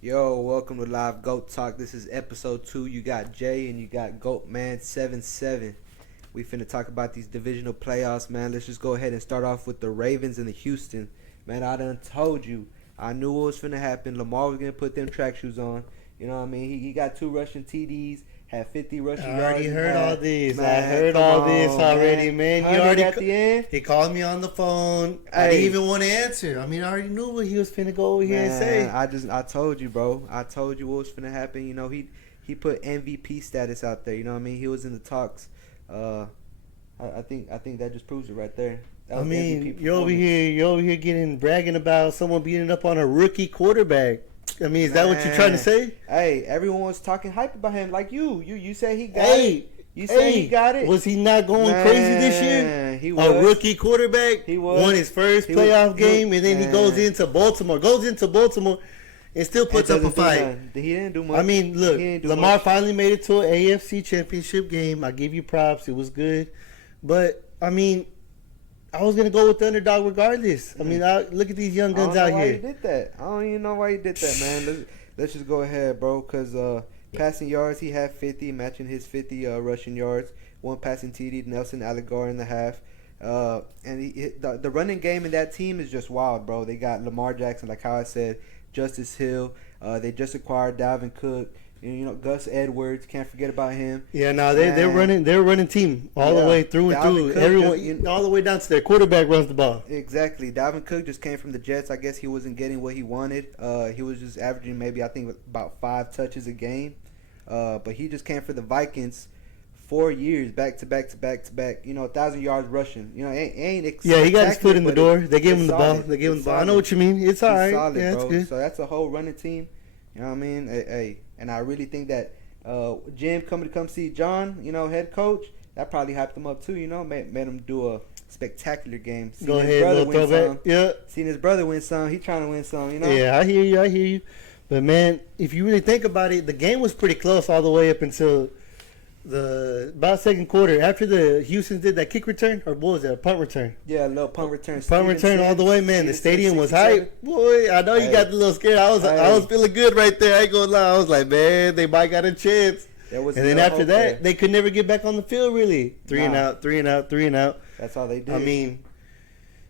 Yo, welcome to Live Goat Talk. This is episode 2. You got Jay and you got Goat Man 77. We finna talk about these divisional playoffs, man. Let's just go ahead and start off with the Ravens and the Houston. Man, I done told you. I knew what was finna happen. Lamar was gonna put them track shoes on. You know what I mean? He got 2 rushing TDs, had 50 rushing yards. I already heard all these. Man, I heard come all on, this already, man. He 100 already at the end. he called me on the phone. I Hey. didn't even want to answer. I mean, I already knew what he was finna go over here and say. I told you, bro. I told you what was finna happen. You know, he put MVP status out there. You know what I mean? He was in the talks. I think that just proves it right there. That I was mean, MVP you're over performance. here getting bragging about someone beating up on a rookie quarterback. I mean, is that what you're trying to say? Hey, everyone was talking hype about him. Like you said he got Hey, it. You said he got it. Was he not going crazy this year? He was. A rookie quarterback He was. won his first He was- playoff he was- game, and then he goes into Baltimore. And still puts up a fight. He didn't do much. I mean, He look, didn't do Lamar much. finally made it to an AFC championship game. I give you props. It was good. But, I mean, I was going to go with the underdog regardless. I mean, look at these young guns out I don't know why here. he did that. I don't even know why he did that, man. Let's just go ahead, bro, because passing yards, he had 50, matching his 50 rushing yards. 1 passing TD, Nelson Allegor in the half. And the running game in that team is just wild, bro. They got Lamar Jackson, like how I said, Justice Hill. They just acquired Dalvin Cook. You know, Gus Edwards. Can't forget about him. Yeah, no, they're running team all the way through and Dalvin through. Cook Everyone, all the way down to their quarterback runs the ball. Exactly. Dalvin Cook just came from the Jets. I guess he wasn't getting what he wanted. He was just averaging maybe, I think, about 5 touches a game. But he just came for the Vikings 4 years, back to back to back to back. You know, 1,000 yards rushing. You know, Yeah, he got his foot in the door. But They gave him the ball. solid. They gave him It's the ball. I know solid. what you mean. It's all right. He's solid, Yeah, bro. it's good. So that's a whole running team. You know what I mean? Hey, and I really think that Jim coming to come see John, you know, head coach, that probably hyped him up too. You know, made him do a spectacular game. Go ahead, little throwback. Yeah. Seeing his brother win some, he trying to win some. You know. Yeah, I hear you. But man, if you really think about it, the game was pretty close all the way up until about second quarter. After the Houston did that kick return, or what was that, a punt return? Yeah, a little punt return. Punt return all the way, man. The stadium was hype. Boy, I know you Hey. got a little scared. I was feeling good right there. I ain't gonna lie. I was like, man, they might got a chance. There was And then no after hope that, there. they could never get back on the field, really. Three and Nah. out, three and out, three and out. That's all they did. I mean,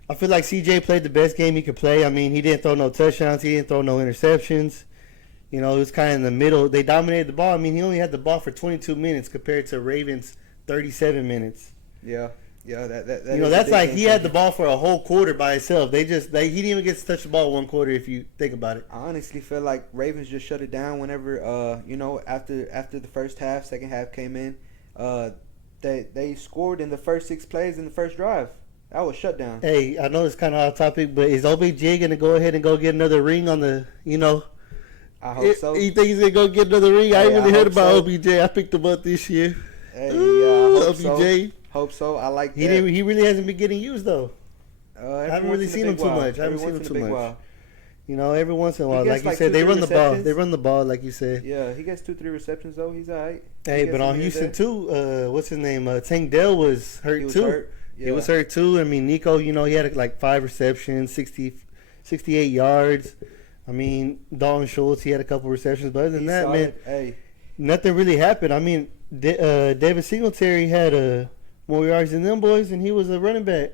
I feel like CJ played the best game he could play. I mean, he didn't throw no touchdowns. He didn't throw no interceptions. You know, it was kind of in the middle. They dominated the ball. I mean, he only had the ball for 22 minutes compared to Ravens' 37 minutes. yeah, that You know, that's like he had the ball for a whole quarter by himself. He didn't even get to touch the ball one quarter if you think about it. I honestly feel like Ravens just shut it down whenever you know, after the first half, second half came in. They scored in the first 6 plays in the first drive. That was shut down. Hey, I know it's kind of off topic, but is OBJ going to go ahead and go get another ring on the, you know? I hope so. You think he's going to go get another ring? I Hey, ain't really I heard hope about so. OBJ. I picked him up this year. Hey, yeah, I hope so. OBJ. Hope so. I like that. He really hasn't been getting used, though. I haven't really seen him too much. I haven't seen him too much. You know, every once in a while, gets like you like said, they 2-3 run the ball. receptions. They run the ball, like you said. Yeah, he gets 2-3 receptions though. He's alright. Hey, but on Houston too, what's his name? Tank Dell was hurt He was too. hurt. He Yeah. was hurt too. I mean, Nico, you know, he had like 5 receptions, 68 yards. I mean, Dalton Schultz, he had a couple receptions, but other than He's that, solid. man, Hey, nothing really happened. I mean, David Singletary had more yards than them boys, and he was a running back.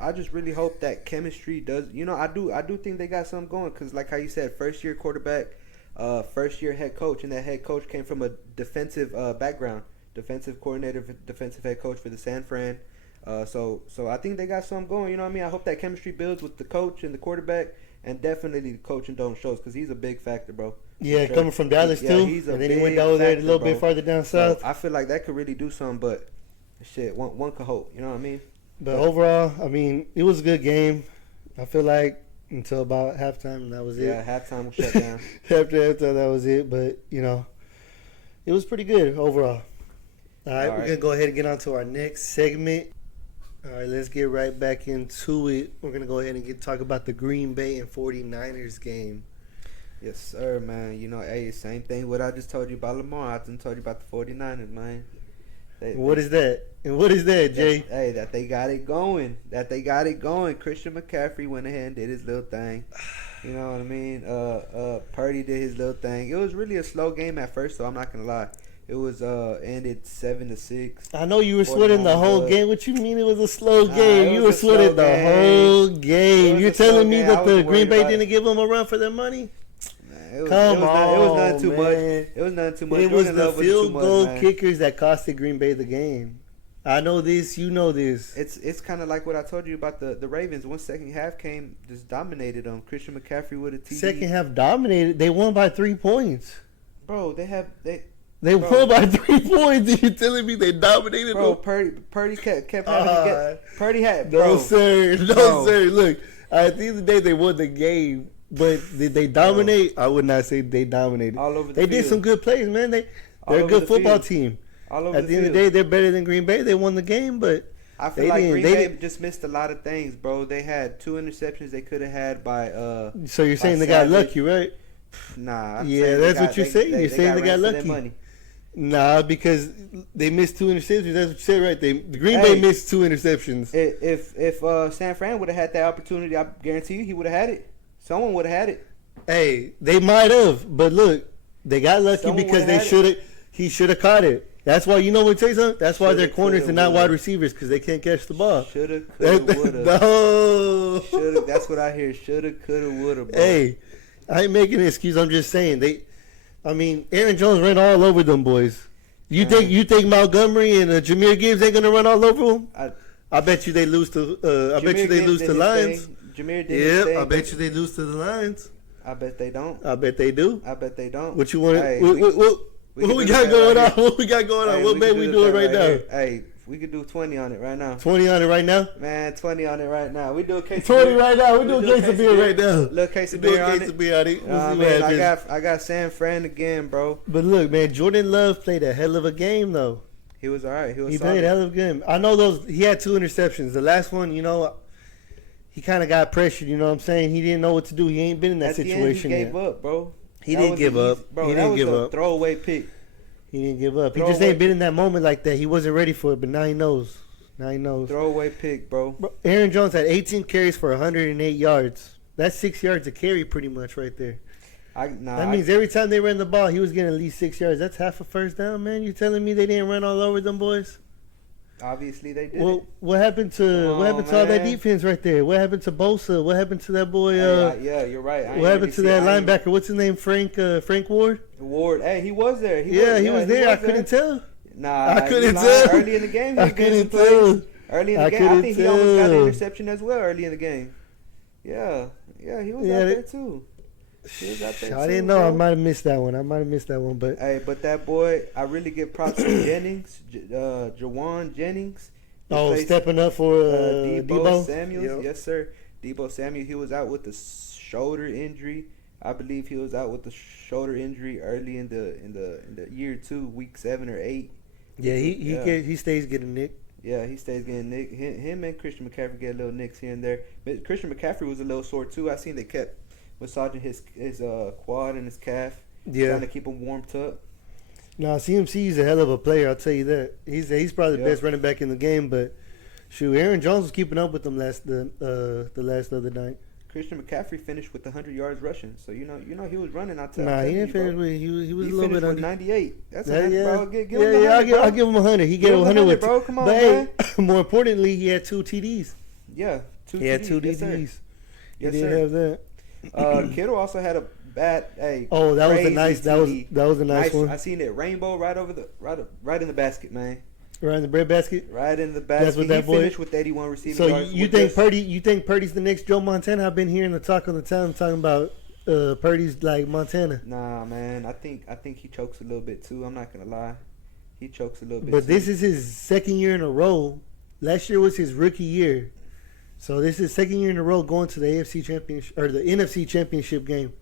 I just really hope that chemistry does. You know, I do think they got something going because, like how you said, first year quarterback, first year head coach, and that head coach came from a defensive background, defensive coordinator, defensive head coach for the San Fran. So I think they got something going. You know what I mean? I hope that chemistry builds with the coach and the quarterback, and definitely the coach and Dalton Schultz because he's a big factor, bro. Yeah, coming from Dallas Yeah, too, he's a and then he went big over there a factor, little bro. bit farther down So south. I feel like that could really do something, but shit, one could hope. You know what I mean? But overall, I mean, it was a good game. I feel like until about halftime, that was it. Yeah, halftime was shut down. After halftime, that was it. But, you know, it was pretty good overall. All right, we're going to go ahead and get on to our next segment. All right, let's get right back into it. We're going to go ahead and talk about the Green Bay and 49ers game. Yes, sir, man. You know, hey, same thing what I just told you about Lamar. I just told you about the 49ers, man. What is that? And what is that, Jay? Hey, that they got it going. Christian McCaffrey went ahead and did his little thing. You know what I mean? Purdy did his little thing. It was really a slow game at first, so I'm not gonna lie. It was ended 7-6. I know you were sweating the whole game. What you mean it was a slow Nah, game? You were sweating the whole game. You're telling me that the Green Bay didn't give them a run for their money? It was nothing too much. It was nothing too much. It was the field goal kickers that costed Green Bay the game. I know this. You know this. It's kind of like what I told you about the Ravens. Once second half came, just dominated them. Christian McCaffrey with a TD. Second half dominated. They won by 3 points. Bro, They won by 3 points. You telling me they dominated bro, them? Purdy kept having to get. Purdy had. No, bro, sir. No, bro. sir. Look, at the end of the day, they won the game. But did they dominate? Bro. I would not say they dominated. All over the They field. did some good plays, man. They're a good football team. All over at the end of the day, they're better than Green Bay. They won the game, but I feel like Green Bay just missed a lot of things, bro. They had 2 interceptions they could have had by. So you're saying they got lucky, right? Nah. Yeah, that's what you're saying. You're saying they got lucky. Nah, because they missed 2 interceptions. That's what you said, right? The Green Bay missed 2 interceptions. If San Fran would have had that opportunity, I guarantee you he would have had it. Someone would have had it. Hey, they might have, but look, they got lucky because he should have caught it. That's why, you know what, say something? That's why they're corners and not wide receivers, because they can't catch the ball. Shoulda, coulda, woulda. No. Shoulda, that's what I hear. Shoulda, coulda, woulda, bro. Hey, I ain't making an excuse. I'm just saying Aaron Jones ran all over them boys. You think Montgomery and Jahmyr Gibbs ain't gonna run all over them? I bet you they lose to. I bet you they lose to Lions. Jahmyr did. Yep, I bet you they lose to the Lions. I bet they don't. I bet they do. I bet they don't. What you want? What we got going on? What we got going on? What made we do it right now? Hey, we could do 20 on it right now. 20 on it right now? Man, 20 on it right now. We do a case 20 right now. We do a case of beer right now. Little case of beer on it. Man, I got San Fran again, bro. But look, man, Jordan Love played a hell of a game, though. He was all right. He played a hell of a game. I know he had 2 interceptions. The last one, he kind of got pressured, you know what I'm saying? He didn't know what to do. He ain't been in that situation yet. He gave up, bro. He didn't give up. Bro, that was a throwaway pick. He didn't give up. He just ain't been in that moment like that. He wasn't ready for it, but now he knows. Throwaway pick, bro. Aaron Jones had 18 carries for 108 yards. That's 6 yards a carry pretty much right there. That means every time they ran the ball, he was getting at least 6 yards. That's half a first down, man. You telling me they didn't run all over them boys? Obviously they did. Well, what happened to all that defense right there? What happened to Bosa? What happened to that boy? Yeah, you're right. What happened to that linebacker? What's his name? Frank Ward. Ward. Hey, he was there. He was there. I couldn't tell. Nah, I couldn't tell. Early in the game, I couldn't tell. Early in the game, I think he almost got an interception as well. Early in the game. Yeah, he was out there too. I didn't know. Bro. I might have missed that one. But hey, but that boy, I really give props to Jennings, Jawan Jennings. Stepping up for Debo Samuels. Yep. Yes, sir. Debo Samuel. He was out with the shoulder injury. I believe he was out with the shoulder injury early in the year 2, week 7 or 8. Yeah, he stays getting nicked. Yeah, he stays getting nicked. Him and Christian McCaffrey get little nicks here and there. But Christian McCaffrey was a little sore too. I seen they kept massaging his quad and his calf, trying to keep him warmed up. No, CMC is a hell of a player. I'll tell you that. He's probably the best running back in the game. But shoot, Aaron Jones was keeping up with them the last other night. Christian McCaffrey finished with 100 yards rushing, so you know he was running. He didn't finish with he was a little bit under 98. That's 100, bro. Give him 100, I'll give him 100. He gave 100 with, bro. Come on, man. More importantly, he had 2 TDs. Yeah, 2 TDs. He had 2 TDs. Yes, he did have that. Kittle also had a bad. That was a nice. That was a nice one. I seen it rainbow right in the basket, man. Right in the bread basket. Right in the basket. That's what that boy finished with 81 receiving yards. So you think Purdy's the next Joe Montana? I've been hearing the talk of the town talking about Purdy's like Montana. Nah, man. I think he chokes a little bit too. I'm not gonna lie. He chokes a little bit. But this is his second year in a row. Last year was his rookie year. So this is second year in a row going to the AFC Championship or the NFC Championship game.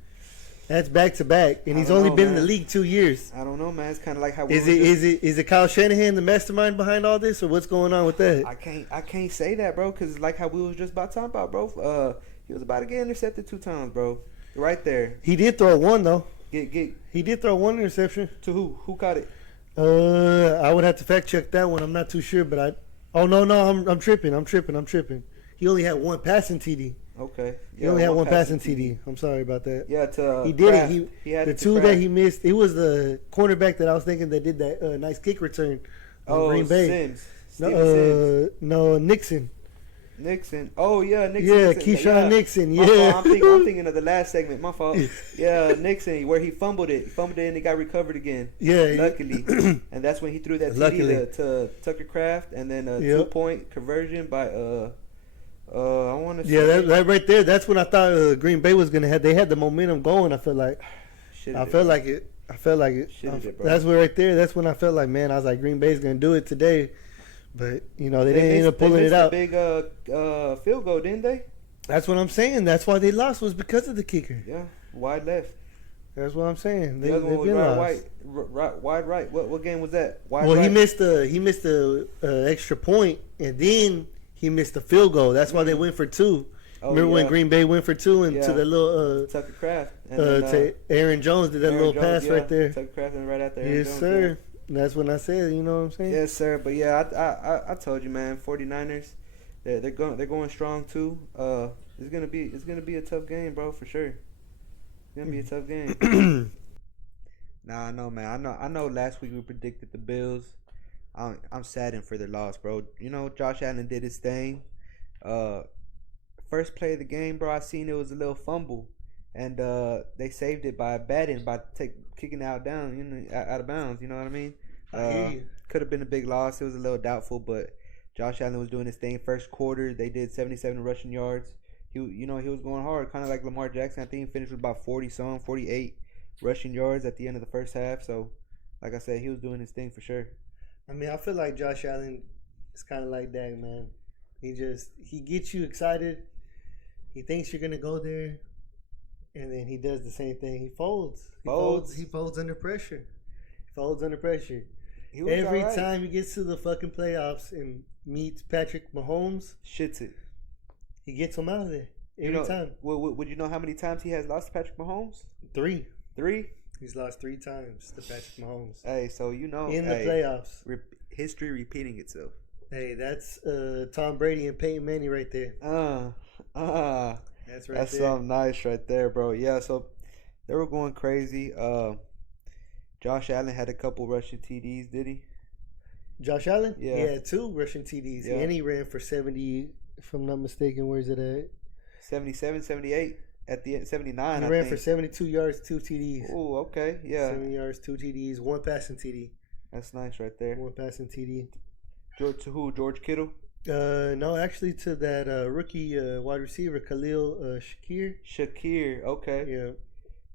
That's back to back, and he's only been in the league 2 years. I don't know, man. It's kind of like how is it Kyle Shanahan the mastermind behind all this, or what's going on with that? I can't say that, bro, because like how we was just about talking about, bro. He was about to get intercepted 2 times, bro. Right there. He did throw one though. He did throw one interception. To who? Who caught it? I would have to fact check that one. I'm not too sure, but I. Oh no, I'm tripping. He only had one passing TD. Okay. He only had one passing TD. I'm sorry about that. Yeah, he did Kraft. it. He had the two that he missed. It was the cornerback that I was thinking that did that nice kick return. Green Bay. Sims. Sims. No, Nixon. Oh yeah, Nixon. Yeah, Keyshawn Nixon. Yeah. I'm thinking of the last segment. My fault. Yeah, Nixon, where he fumbled it. And it got recovered again. Yeah. Luckily, and that's when he threw that TD to Tucker Kraft, and then a 2-point conversion by I want to say. Yeah, that right there. That's when I thought Green Bay was gonna have. They had the momentum going. I felt like. I felt like it. That's where right there. That's when I felt like, man. I was like, Green Bay's gonna do it today. But, they didn't end up pulling it out. They missed a big field goal, didn't they? That's what I'm saying. That's why they lost, was because of the kicker. Yeah, wide left. That's what I'm saying. The other one was wide right. What game was that? Wide right. He missed the extra point, and then he missed the field goal. That's why they went for two. Remember when Green Bay went for two and to the little Tucker Kraft and to Aaron Jones did that little pass right there. Tucker Kraft and right out there. Yes, sir. That's when I said, you know what I'm saying? Yes, sir. But yeah, I told you, man. 49ers, they're going strong too. It's gonna be a tough game, bro, for sure. It's gonna be a tough game. Nah, I know, man. I know. Last week we predicted the Bills. I'm saddened for their loss, bro. Josh Allen did his thing. First play of the game, bro. I seen it was a little fumble, and they saved it by kicking out of bounds. You know what I mean? Could have been a big loss. It was a little doubtful, but Josh Allen was doing his thing. First quarter, they did 77 rushing yards. He was going hard, kind of like Lamar Jackson. I think he finished with about 48 rushing yards at the end of the first half. So, like I said, he was doing his thing for sure. I mean, I feel like Josh Allen is kind of like that, man. He gets you excited. He thinks you're gonna go there, and then he does the same thing. He folds. He folds under pressure. Every time he gets to the fucking playoffs and meets Patrick Mahomes, shits it. He gets him out of there every time. Would you know how many times he has lost to Patrick Mahomes? 3. 3? He's lost 3 times to Patrick Mahomes. Hey, so in the playoffs, history repeating itself. Hey, that's Tom Brady and Peyton Manning right there. That's right. That's something nice right there, bro. Yeah, so they were going crazy. Josh Allen had a couple rushing TDs, did he? Josh Allen? Yeah. He had 2 rushing TDs. Yeah. And he ran for 70, if I'm not mistaken. Where's it at? 77, 78. At the end, 79, He ran for 72 yards, 2 TDs. Oh, okay. Yeah. 70 yards, 2 TDs, 1 passing TD. That's nice right there. 1 passing TD. To who? George Kittle? No, actually to that rookie wide receiver, Khalil Shakir, okay. Yeah.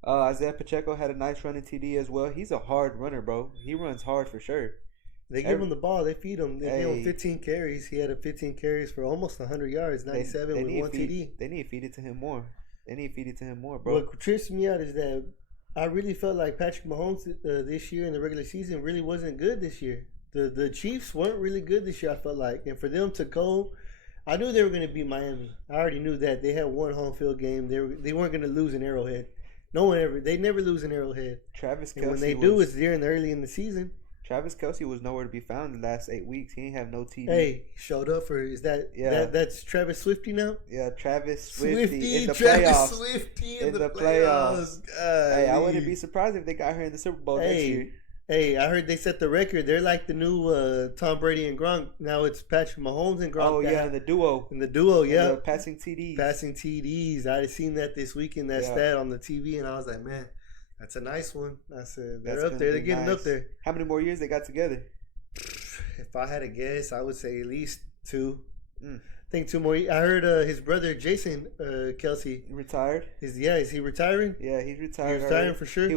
Isaiah Pacheco had a nice running TD as well. He's a hard runner, bro. He runs hard for sure. They give him the ball. They feed him. They gave him 15 carries. He had 15 carries for almost 100 yards, 97 with 1 TD. They need to feed it to him more. Bro. What trips me out is that I really felt like Patrick Mahomes this year in the regular season really wasn't good this year. The Chiefs weren't really good this year, I felt like. And for them to go, I knew they were going to beat Miami. I already knew that. They had 1 home field game. They weren't going to lose in Arrowhead. They never lose in Arrowhead. Travis Kelce. And when they do, it's there in the early in the season. Travis Kelce was nowhere to be found the last 8 weeks. He ain't have no TV. Hey, showed up for that's Travis Swifty now? Yeah, Travis Swifty in the playoffs. Swifty in the playoffs. Hey, I wouldn't be surprised if they got her in the Super Bowl next year. Hey, I heard they set the record. They're like the new Tom Brady and Gronk. Now it's Patrick Mahomes and Gronk. Oh, yeah, in the duo. Yeah. Passing TDs. I had seen that this weekend, stat on the TV, and I was like, man, that's a nice one. I said, they're up there. They're getting up there. How many more years they got together? If I had to guess, I would say at least 2. I think 2 more. I heard his brother Jason Kelce retired. Is he retiring? Yeah, he's retired. He's retiring for sure.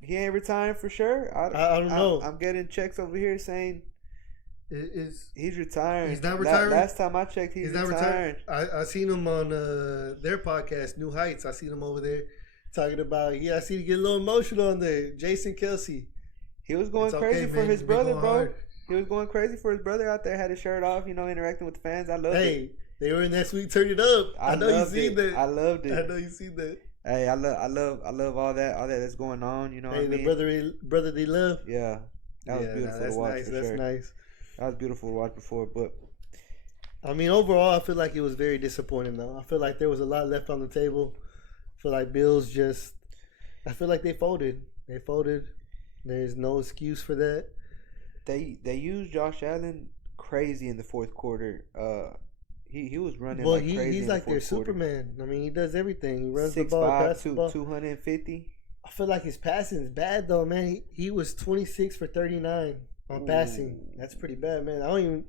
He ain't retiring for sure. I don't know. I'm getting checks over here saying he's retiring. He's not retiring. Last time I checked, he's not retiring. I seen him on their podcast, New Heights. I seen him over there talking about. Yeah, I seen him get a little emotional on there. Jason Kelce. He was going crazy for his brother, bro. Hard. He was going crazy for his brother out there. Had his shirt off, interacting with the fans. I loved it. Hey, they were in that sweet Turn It Up. I know you seen that. I loved it. I know you seen that. Hey, I love all that that's going on. You know what I mean? The brother they love. Yeah, That was beautiful to watch for That's sure. nice. That was beautiful to watch before, but I mean, overall, I feel like it was very disappointing, though. I feel like there was a lot left on the table. I feel like Bills just, I feel like they folded. They folded. There's no excuse for that. they used Josh Allen crazy in the fourth quarter. He was running Well, like crazy. he's in like the their fourth quarter. Superman. I mean, he does everything. He runs the 6'5", ball, passes the ball. 250. I feel like his passing is bad, though, man. He was 26 for 39 on passing. That's pretty bad, man. I don't even.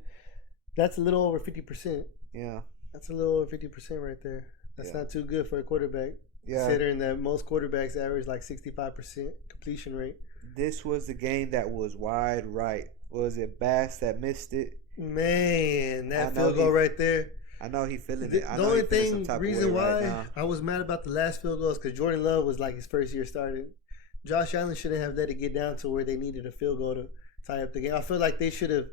That's a little over 50%. Yeah. That's a little over 50% right there. That's not too good for a quarterback. Yeah. Considering that most quarterbacks average like 65% completion rate. This was the game that was wide right. Was it Bass that missed it? Man, that field goal right there. I know he feeling it. The only reason why I was mad about the last field goal is because Jordan Love was like his first year starting. Josh Allen shouldn't have that to get down to where they needed a field goal to tie up the game. I feel like they should have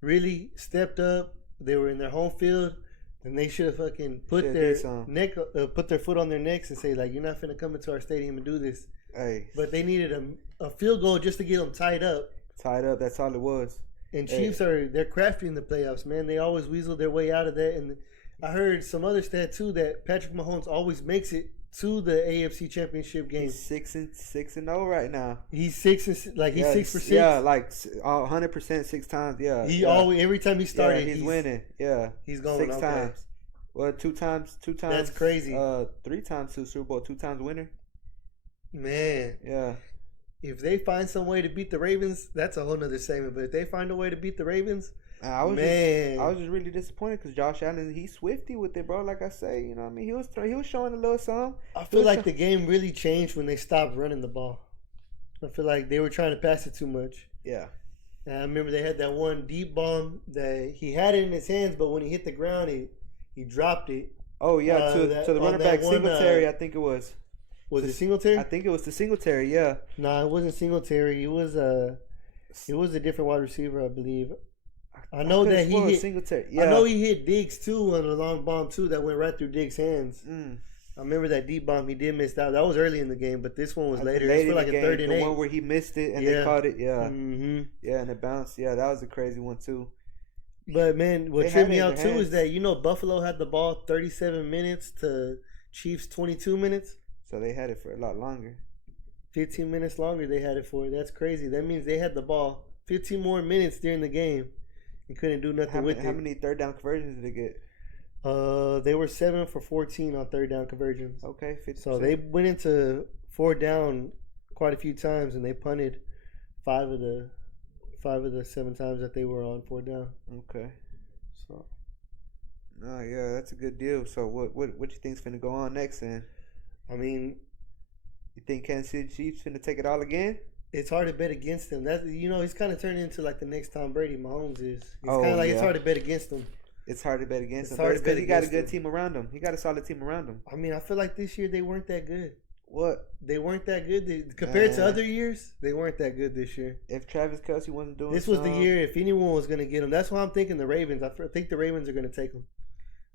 really stepped up. They were in their home field, and they should have fucking put their foot on their necks and say like, "You're not finna come into our stadium and do this." Hey. But they needed a field goal just to get them tied up. Tied up. That's all it was. And Chiefs they're crafty in the playoffs, man. They always weasel their way out of that. And I heard some other stat too that Patrick Mahomes always makes it to the AFC Championship game. He's 6-0 right now. He's 6 for 6. Yeah, like 100% 6 times. Yeah, he always every time he started, he's winning. Yeah, he's going 6 times. Well, two times. That's crazy. 3 times to the Super Bowl, 2 times winner. Man, yeah. If they find some way to beat the Ravens, that's a whole nother segment. But if they find a way to beat the Ravens, I was just really disappointed because Josh Allen, he's swifty with it, bro. Like I say, you know what I mean? He was showing a little something. I feel like the game really changed when they stopped running the ball. I feel like they were trying to pass it too much. Yeah. And I remember they had that one deep bomb that he had it in his hands, but when he hit the ground, he dropped it. Oh, yeah, to the running back Singletary, I think it was. Was it Singletary? I think it was the Singletary, yeah. Nah, it wasn't Singletary. It was a different wide receiver, I believe. I know that he hit Singletary. Yeah. I know he hit Diggs too on a long bomb too that went right through Diggs' hands. I remember that deep bomb he did miss out. That was early in the game, but this one was later. It was like a 3rd and 8. The one where he missed it and they caught it. Yeah, yeah, and it bounced. Yeah, that was a crazy one too. But man, what tripped me out too is that Buffalo had the ball 37 minutes to Chiefs 22 minutes. So they had it for a lot longer. 15 minutes longer they had it for. That's crazy. That means they had the ball 15 more minutes during the game and couldn't do nothing with it. How many third down conversions did they get? They were 7 for 14 on third down conversions. Okay, 50%. So they went into 4 down quite a few times and they punted 5 of the 7 times that they were on 4 down. Okay. So. No, yeah, that's a good deal. So what you think's finna go on next then? I mean, you think Kansas City Chiefs finna take it all again? It's hard to bet against him. That's he's kind of turning into like the next Tom Brady. Mahomes is. It's kind of like it's hard to bet against him. It's hard to bet against him. Because he got a good team around him. He got a solid team around him. I mean, I feel like this year they weren't that good. What? They weren't that good. Compared to other years, they weren't that good this year. If Travis Kelce wasn't doing this was the year if anyone was going to get him. That's why I'm thinking the Ravens. I think the Ravens are going to take him.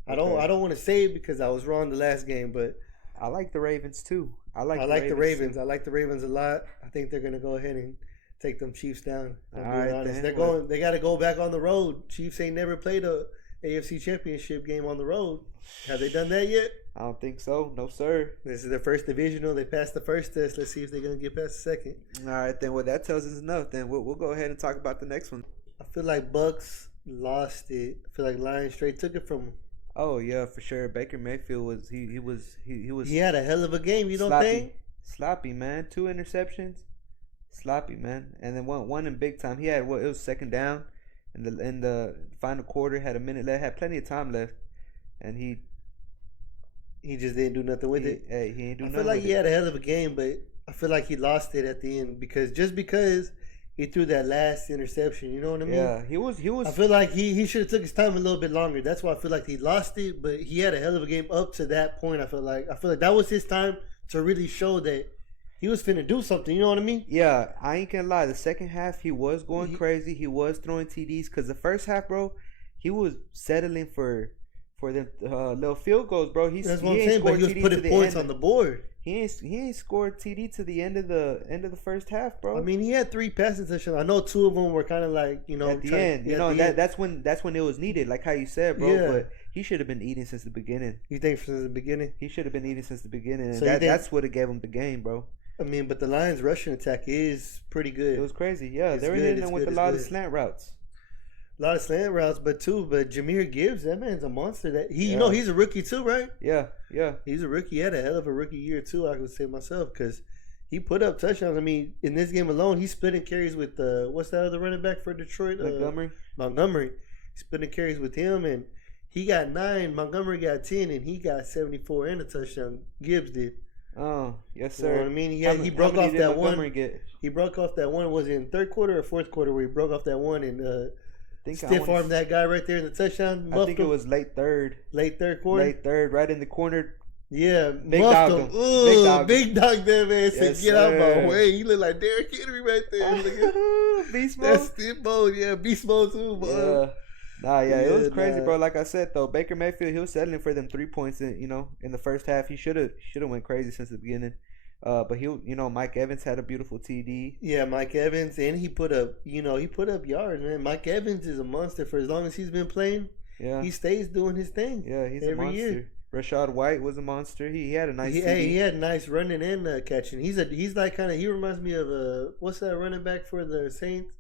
I don't want to say it because I was wrong the last game, but I like the Ravens too. I like the Ravens. I like the Ravens a lot. I think they're going to go ahead and take them Chiefs down. All right, honest. They got to go back on the road. Chiefs ain't never played a AFC Championship game on the road. Have they done that yet? I don't think so. No, sir. This is their first divisional. They passed the first test. Let's see if they're going to get past the second. All right, then. Well, that tells us enough. Then we'll go ahead and talk about the next one. I feel like Bucks lost it. I feel like Lions straight took it from them. Oh yeah, for sure. Baker Mayfield was he was. He had a hell of a game. You don't think? Sloppy, man. 2 interceptions. Sloppy, man. And then one in big time. He had it was 2nd down, in the final quarter. Had a minute left. Had plenty of time left, and he just didn't do nothing with it. Hey, he ain't do nothing. I feel like he had a hell of a game, but I feel like he lost it at the end because he threw that last interception. You know what I mean? Yeah, he was. I feel like he should have took his time a little bit longer. That's why I feel like he lost it. But he had a hell of a game up to that point. I feel like that was his time to really show that he was finna do something. You know what I mean? Yeah, I ain't gonna lie. The second half, he was going crazy. He was throwing TDs. Cause the first half, bro, he was settling for the little field goals, bro. That's what I'm saying. But he was putting points on the board. he ain't scored TD to the end of the first half, bro. I mean, he had 3 passing touchdowns. I know 2 of them were kind of like, at the end. That's when it was needed, like how you said, bro. Yeah. But he should have been eating since the beginning. You think since the beginning? He should have been eating since the beginning, and that's what gave him the game, bro. I mean, but the Lions' rushing attack is pretty good. It was crazy, yeah. They were hitting them with a lot of slant routes. A lot of slant routes, but Jahmyr Gibbs, that man's a monster. That he's a rookie too, right? Yeah. He's a rookie. He had a hell of a rookie year too, I would say myself, because he put up touchdowns. I mean, in this game alone, he's splitting carries with what's that other running back for Detroit? Montgomery. He's splitting carries with him, and he got 9. Montgomery got 10, and he got 74 and a touchdown. Gibbs did. Oh, yes, sir. You know what I mean? He broke off that one. He broke off that one. Was it in third quarter or fourth quarter where he broke off that one and stiff armed that guy right there in the touchdown? I think it was late third. Late third quarter? Late third, right in the corner. Yeah, big dog him. Ooh, big dog there, man. Said, get out my way. He look like Derrick Henry right there. Beast mode. That's stiff mode. Yeah, beast mode too, bro. Yeah. It was crazy, bro. Like I said, though, Baker Mayfield, he was settling for them 3 points in the first half. He should have went crazy since the beginning. But Mike Evans had a beautiful TD. Yeah, Mike Evans, and he put up yards, man. Mike Evans is a monster for as long as he's been playing. Yeah, he stays doing his thing. Yeah, he's every a monster. Year. Rashad White was a monster. He had a nice. He had nice running and catching. He reminds me of what's that running back for the Saints?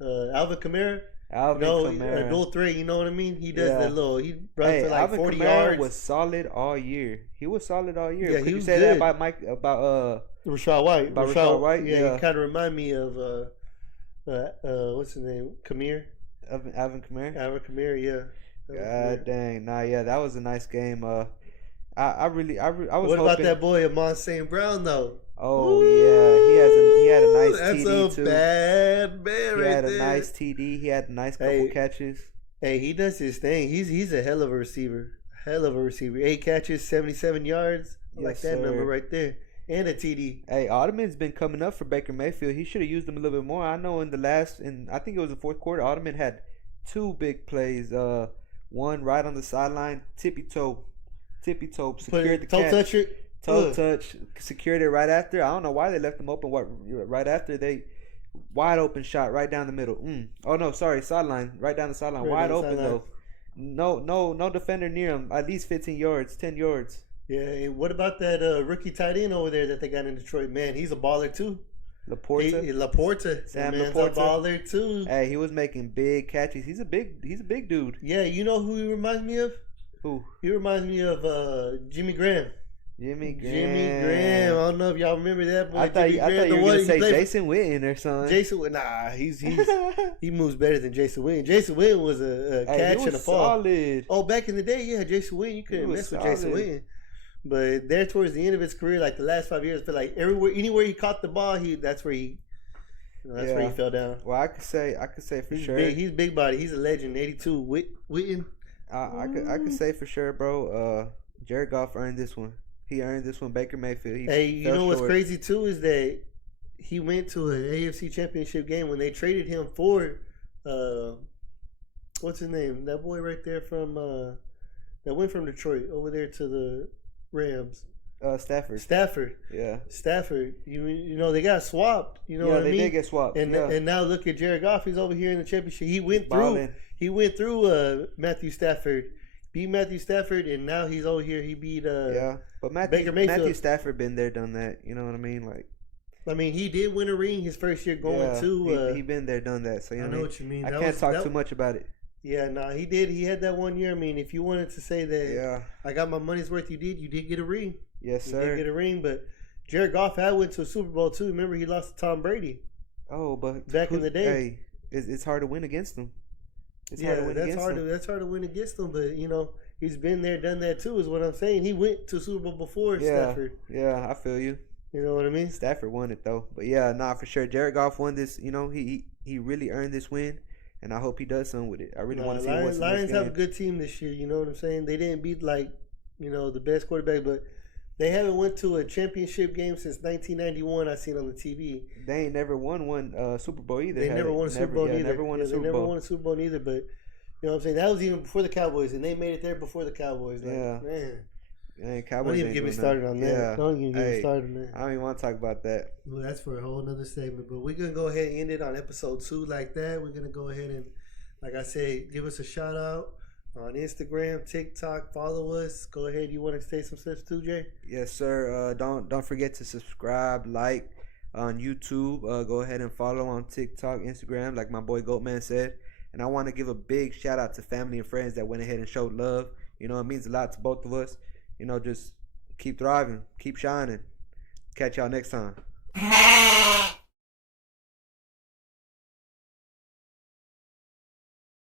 Alvin Kamara. Kamara. Dual threat, you know what I mean? He does that little. He runs for like Alvin 40 Kamara yards. Was solid all year. He was solid all year. Yeah, Could he you was say good. that about Rashad White? About Rashad White. Yeah, he kind of remind me of what's his name? Alvin Kamara. Alvin Kamara, yeah. God dang, that was a nice game. I was. What about that boy Amon St. Brown though? Oh yeah, he had a nice that's TD too. That's a bad man. He had a nice TD. He had a nice couple catches. Hey, he does his thing. He's a hell of a receiver. 8 catches, 77 yards. I like that number right there. And a TD. Hey, Ottoman's been coming up for Baker Mayfield. He should have used him a little bit more. I know I think it was the fourth quarter, Ottoman had 2 big plays. One right on the sideline, tippy toe, secured the catch. Toe touch, secured it right after. I don't know why they left him open. Right after they wide open shot right down the middle. Oh no, sorry, sideline, right down the sideline, wide open though. No defender near him. At least 15 yards, 10 yards. Yeah. What about that rookie tight end over there that they got in Detroit? Man, he's a baller too. Laporta. Sam Laporta. A baller too. Hey, he was making big catches. He's a big dude. Yeah, you know who he reminds me of? Who? He reminds me of Jimmy Graham. Jimmy Graham. I don't know if y'all remember that boy. I thought you were gonna say Jason Witten or something. Jason Witten, nah, he moves better than Jason Witten. Jason Witten was a catch and a fall. Solid. Oh, back in the day, yeah, Jason Witten, you couldn't mess with Jason Witten. But there towards the end of his career, like the last 5 years, but like anywhere he caught the ball, that's where he fell down. Well, I could say for sure. He's big body. He's a legend. 82 Witten. I could say for sure, bro. Jared Goff earned this one. He earned this one. Baker Mayfield. You know what's crazy too is that he went to an AFC Championship game when they traded him for what's his name? That boy right there from that went from Detroit over there to the Rams. Stafford. Yeah. Stafford. You know they got swapped. You know what I mean? Yeah, they did get swapped. And now look at Jared Goff. He's over here in the championship. He went through Matthew Stafford. Beat Matthew Stafford, and now he's over here. He beat but Matthew Stafford been there, done that. You know what I mean? Like, I mean, he did win a ring his first year going to. He been there, done that. So you know what you mean. I can't talk too much about it. Yeah, he did. He had that 1 year. I mean, if you wanted to say that, I got my money's worth. You did get a ring. Yes, sir. You did get a ring, but Jared Goff had went to a Super Bowl too. Remember, he lost to Tom Brady. Oh, but back in the day, hey, it's hard to win against him. That's hard to win against him. But you know, he's been there, done that too. Is what I'm saying. He went to Super Bowl before Stafford. Yeah, I feel you. You know what I mean? Stafford won it though. But yeah, for sure. Jared Goff won this. You know, he really earned this win, and I hope he does something with it. I really want to see what's Lions have a good team this year. You know what I'm saying? They didn't beat the best quarterback, but they haven't went to a championship game since 1991. I seen on the TV. They ain't never won one Super Bowl either. They never won a Super Bowl either. They never won a Super Bowl either. But you know what I'm saying? That was even before the Cowboys, and they made it there before the Cowboys. Man. Man, Cowboys don't even ain't get me doing started nothing. on that. Yeah. Don't even get me Hey, started on that. I don't even want to talk about that. Well, that's for a whole nother segment. But we're gonna go ahead and end it on episode 2 like that. We're gonna go ahead and, like I said, give us a shout out on Instagram, TikTok. Follow us. Go ahead. You want to say some stuff too, Jay? Yes, sir. Don't forget to subscribe, like on YouTube. Go ahead and follow on TikTok, Instagram, like my boy Goatman said. And I want to give a big shout out to family and friends that went ahead and showed love. You know, it means a lot to both of us. You know, just keep thriving, keep shining. Catch y'all next time.